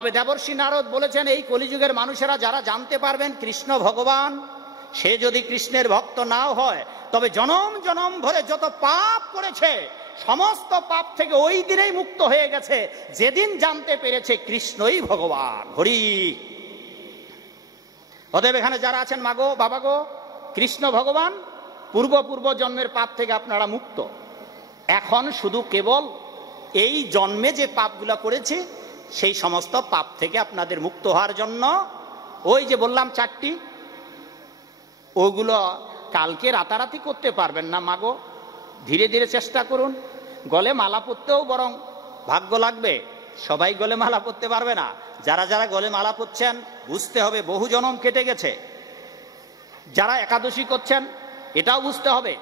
তবে দেবর্ষি নারদ বলেছেন এই কলিযুগের মানুষেরা যারা জানতে পারবেন কৃষ্ণ ভগবান, সে যদি কৃষ্ণের ভক্ত নাও হয় তবে জনম জনম ভরে যত পাপ করেছে সমস্ত পাপ থেকে ওই দিনেই মুক্ত হয়ে গেছে যেদিন জানতে পেরেছে কৃষ্ণই ভগবান। হরি। অতএব এখানে যারা আছেন মাগো বাবা গো, কৃষ্ণ ভগবান, পূর্ব পূর্ব জন্মের পাপ থেকে আপনারা মুক্ত। এখন শুধু কেবল এই জন্মে যে পাপগুলো করেছে সেই সমস্ত পাপ থেকে আপনাদের মুক্ত হওয়ার জন্য ওই যে বললাম চারটি, ওগুলো কালকে রাতারাতি করতে পারবেন না মাগো, ধীরে ধীরে চেষ্টা করুন। গলে মালা পরতেও বরং ভাগ্য লাগবে, সবাই গলে মালা পরতে পারবে না। যারা যারা গলে মালা পরছেন বুঝতে হবে বহু জনম কেটে গেছে। যারা একাদশী করছেন এটাও বুঝতে হবে।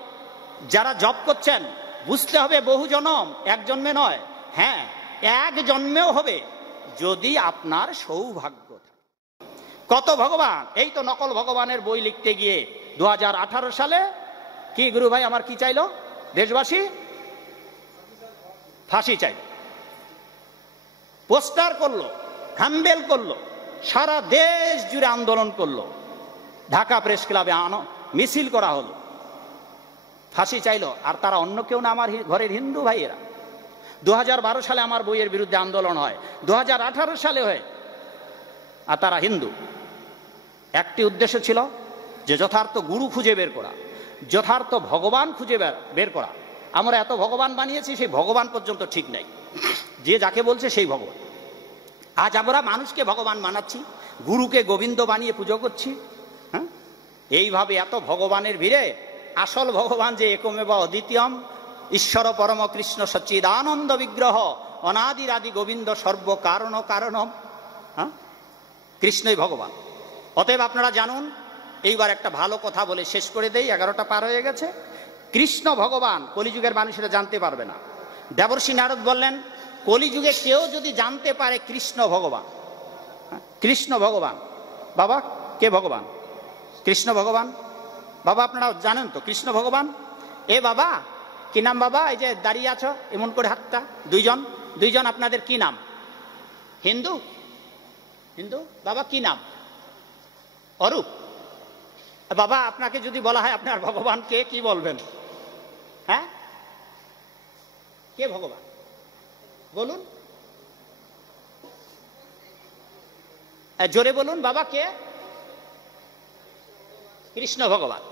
যারা জপ করছেন বুঝতে হবে বহু জনম, এক জন্মে নয়, হ্যাঁ এক জন্মেও হবে যদি আপনার সৌভাগ্য থাকে। কত ভগবান, এই তো নকল ভগবানের বই লিখতে গিয়ে 2018 সালে কি গুরু ভাই আমার কি চাইলো দেশবাসী? ফাঁসি চাইল, পোস্টার করলো, হ্যান্ডেল করলো, সারা দেশ জুড়ে আন্দোলন করলো, ঢাকা প্রেস ক্লাবে মিছিল করা হলো, ফাঁসি চাইলো। আর তারা অন্য কেউ না, আমার ঘরের হিন্দু ভাইয়েরা। 2012 সালে আমার বইয়ের বিরুদ্ধে আন্দোলন হয়, 2018 সালে হয়, আর তারা হিন্দু। একটি উদ্দেশ্য ছিল যে যথার্থ গুরু খুঁজে বের করা, যথার্থ ভগবান খুঁজে বের করা। আমরা এত ভগবান বানিয়েছি, সেই ভগবান পর্যন্ত ঠিক নাই, যে যাকে বলছে সেই ভগবান। আজ আমরা মানুষকে ভগবান বানাচ্ছি, গুরুকে গোবিন্দ বানিয়ে পুজো করছি। হ্যাঁ, এইভাবে এত ভগবানের ভিড়ে আসল ভগবান যে একমেব অদ্বিতীয়ম ঈশ্বর পরম কৃষ্ণ সচ্চিদানন্দ বিগ্রহ অনাদির আদি গোবিন্দ সর্ব কারণ কারণম, হ্যাঁ কৃষ্ণই ভগবান। অতএব আপনারা জানুন। এইবার একটা ভালো কথা বলে শেষ করে দেই, 11টা পার হয়ে গেছে। কৃষ্ণ ভগবান কলিযুগের মানুষেরা জানতে পারবে না। দেবর্ষি নারদ বললেন কলিযুগে কেউ যদি জানতে পারে কৃষ্ণ ভগবান, কৃষ্ণ ভগবান, বাবা কে ভগবান? কৃষ্ণ ভগবান। বাবা আপনারা জানেন তো কৃষ্ণ ভগবান? এ বাবা কি নাম বাবা? এই যে দাঁড়িয়ে আছো এমন করে হাতটা, দুইজন আপনাদের কি নাম? হিন্দু? হিন্দু বাবা কি নাম? অরূপ। বাবা আপনাকে যদি বলা হয় আপনার ভগবান কে, কি বলবেন? হ্যাঁ কে ভগবান বলুন, জোরে বলুন বাবা কে? কৃষ্ণ ভগবান।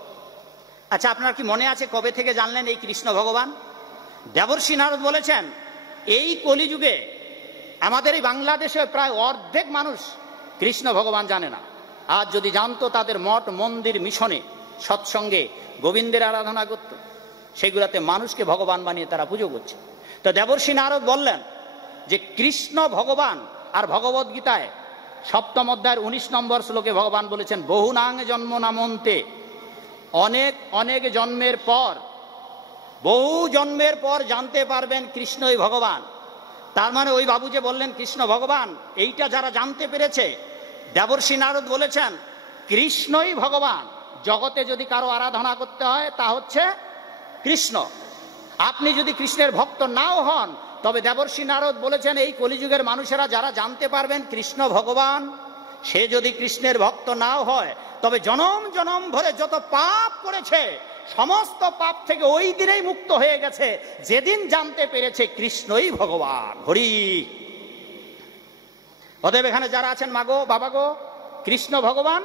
আচ্ছা আপনার কি মনে আছে কবে থেকে জানলেন এই কৃষ্ণ ভগবান? দেবর্ষি নারদ বলেছেন এই কলিযুগে আমাদের এই বাংলাদেশে প্রায় অর্ধেক মানুষ কৃষ্ণ ভগবান জানে না। আজ যদি জানতো তাদের মঠ মন্দির মিশনে সৎসঙ্গে গোবিন্দের আরাধনা করত, সেগুলাতে মানুষকে ভগবান বানিয়ে তারা পুজো করছে। তো দেবর্ষি নারদ বললেন যে কৃষ্ণ ভগবান, আর ভগবদ গীতায় 7ম অধ্যায়ের 19 নম্বর শ্লোকে ভগবান বলেছেন বহুনাং জন্ম নামন্তে, অনেক অনেক জন্মের পর, বহু জন্মের পর জানতে পারবেন কৃষ্ণই ভগবান। তার মানে ওই বাবু যে বললেন কৃষ্ণ ভগবান, এইটা যারা জানতে পেরেছে, দেবর্ষি নারদ বলেছেন কৃষ্ণই ভগবান। জগতে যদি কারো আরাধনা করতে হয় তা হচ্ছে কৃষ্ণ। আপনি যদি কৃষ্ণের ভক্ত নাও হন, তবে দেবর্ষি নারদ বলেছেন এই কলিযুগের মানুষেরা যারা জানতে পারবেন কৃষ্ণ ভগবান, সে যদি কৃষ্ণের ভক্ত নাও হয় তবে জনম জনম ভরে যত পাপ করেছে সমস্ত পাপ থেকে ওই দিনেই মুক্ত হয়ে গেছে যেদিন জানতে পেরেছে কৃষ্ণই ভগবান। হরি। অতএব এখানে যারা আছেন মাগো বাবা গো, কৃষ্ণ ভগবান,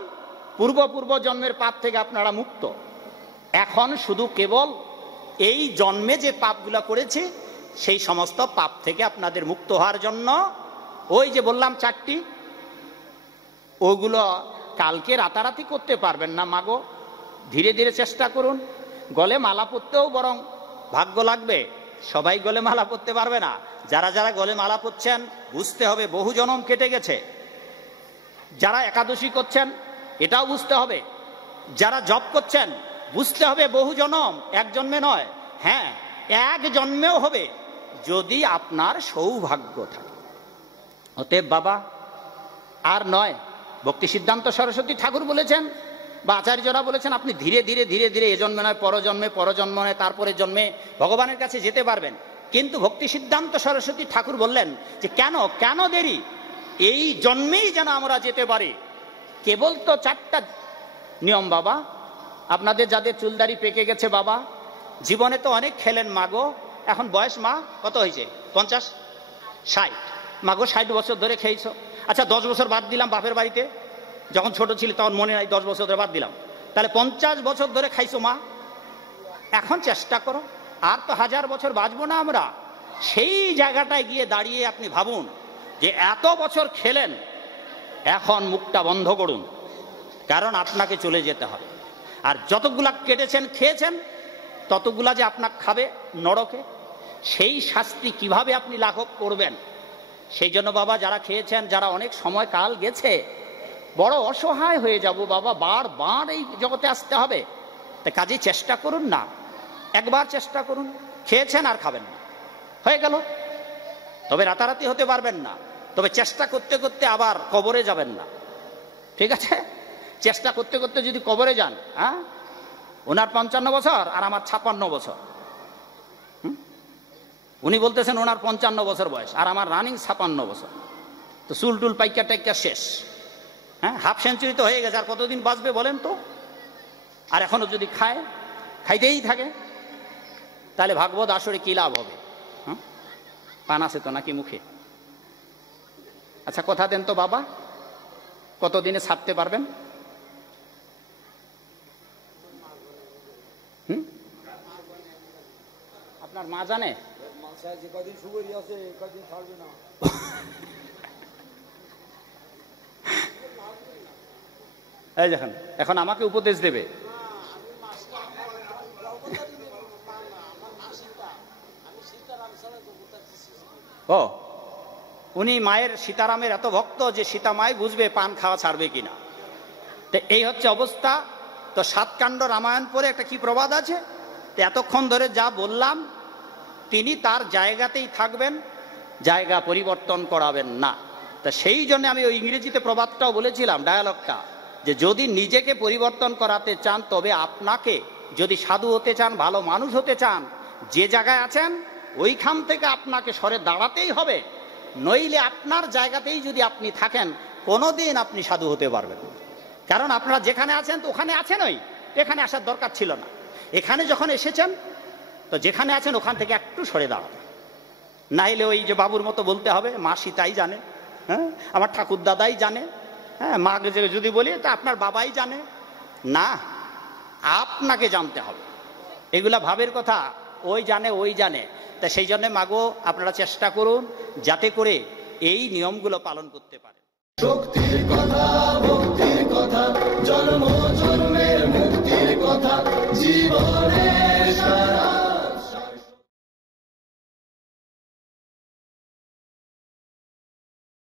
পূর্ব পূর্ব জন্মের পাপ থেকে আপনারা মুক্ত। এখন শুধু কেবল এই জন্মে যে পাপগুলো করেছে সেই সমস্ত পাপ থেকে আপনাদের মুক্ত হওয়ার জন্য ওই যে বললাম চারটি, ওগুলো কালকে রাতারাতি করতে পারবেন না মাগো, ধীরে ধীরে চেষ্টা করুন। গলে মালা পরতেও বরং ভাগ্য লাগবে, সবাই গলে মালা পরতে পারবে না। যারা যারা গলে মালা পরছেন বুঝতে হবে বহু জনম কেটে গেছে। যারা একাদশী করছেন এটাও বুঝতে হবে। যারা জপ করছেন বুঝতে হবে বহু জনম, এক জন্মে নয়, হ্যাঁ এক জন্মেও হবে যদি আপনার সৌভাগ্য থাকে। অতএব বাবা আর নয়, ভক্তি সিদ্ধান্ত সরস্বতী ঠাকুর বলেছেন বা আচার্যরা বলেছেন আপনি ধীরে ধীরে ধীরে ধীরে এ জন্মে নয় পরজন্মে, পরজন্ম নয় তারপরে জন্মে ভগবানের কাছে যেতে পারবেন। কিন্তু ভক্তি সিদ্ধান্ত সরস্বতী ঠাকুর বললেন যে কেন কেন দেরি, এই জন্মেই যেন আমরা যেতে পারি। কেবল তো 4টা নিয়ম বাবা। আপনাদের যাদের চুলদারি পেকে গেছে বাবা, জীবনে তো অনেক খেলেন মাগো, এখন বয়স মা কত হয়েছে? 50, 60। মাগো 60 বছর ধরে খেয়েছো। আচ্ছা 10 বছর বাদ দিলাম বাপের বাড়িতে, যখন ছোট ছিল তখন মনে নাই, 10 বছর ধরে বাদ দিলাম, তাহলে 50 বছর ধরে খাইছো মা। এখন চেষ্টা করো, আর তো 1000 বছর বাঁচবো না আমরা। সেই জায়গাটায় গিয়ে দাঁড়িয়ে আপনি ভাবুন যে এত বছর খেলেন, এখন মুখটা বন্ধ করুন, কারণ আপনাকে চলে যেতে হবে। আর যতগুলা কেটেছেন খেয়েছেন ততগুলা যে আপনাকে খাবে নরকে, সেই শাস্তি কিভাবে আপনি লাঘব করবেন? সেই জন্য বাবা যারা খেয়েছেন, যারা অনেক সময় কাল গেছে, বড় অসহায় হয়ে যাব বাবা, বারবার এই জগতে আসতে হবে। তা কাজেই চেষ্টা করুন না, একবার চেষ্টা করুন, খেয়েছেন আর খাবেন না, হয়ে গেল। তবে রাতারাতি হতে পারবেন না, তবে চেষ্টা করতে করতে আবার কবরে যাবেন না, ঠিক আছে? চেষ্টা করতে করতে যদি কবরে যান, হ্যাঁ, ওনার 55 বছর আর আমার 56 বছর, উনি বলতেছেন ওনার 55 বছর বয়স আর আমার রানিং 56 বছর, তো চুল টুল পাইকা টাইকা শেষ, হ্যাঁ, হাফ সেঞ্চুরি তো হয়ে গেছে, আর কতদিন বাঁচবে বলেন তো? আর এখনো যদি খাইতেই থাকে, তাহলে ভাগবত আসরে কি লাভ হবে? পান আছে তো নাকি মুখে? আচ্ছা কথা দেন তো বাবা, কতদিনে ছাড়তে পারবেন? আপনার মা জানে? এই দেখেন, এখন আমাকে উপদেশ দেবে। ও, উনি মায়ের সীতারামের এত ভক্ত যে সীতা মাই বুঝবে পান খাওয়া ছাড়বে কিনা। তো এই হচ্ছে অবস্থা। তো 7 কাণ্ড রামায়ণ পরে একটা কি প্রবাদ আছে, তো এতক্ষণ ধরে যা বললাম তিনি তার জায়গাতেই থাকবেন, জায়গা পরিবর্তন করাবেন না। তা সেই জন্য আমি ওই ইংরেজিতে প্রবাদটাও বলেছিলাম, ডায়ালগটা, যে যদি নিজেকে পরিবর্তন করাতে চান, তবে আপনাকে, যদি সাধু হতে চান, ভালো মানুষ হতে চান, যে জায়গায় আছেন ওইখান থেকে আপনাকে সরে দাঁড়াতেই হবে। নইলে আপনার জায়গাতেই যদি আপনি থাকেন, কোনোদিন আপনি সাধু হতে পারবেন না। কারণ আপনারা যেখানে আছেন তো ওখানে আছেনই, এখানে আসার দরকার ছিল না। এখানে যখন এসেছেন, তো যেখানে আছেন ওখান থেকে একটু সরে দাঁড়াবেন। নাইলে ওই যে বাবুর মতো বলতে হবে মা সীতাই জানে, হ্যাঁ, আমার ঠাকুর দাদাই জানে, হ্যাঁ, মাকে যদি বলি তা আপনার বাবাই জানে না, আপনাকে জানতে হবে। এগুলা ভাবের কথা, ওই জানে। তা সেই জন্য মাগো আপনারা চেষ্টা করুন যাতে করে এই নিয়মগুলো পালন করতে পারে। শক্তির কথা, ভক্তির কথা, জন্ম জন্মের মুক্তির কথা, জীবনের সারা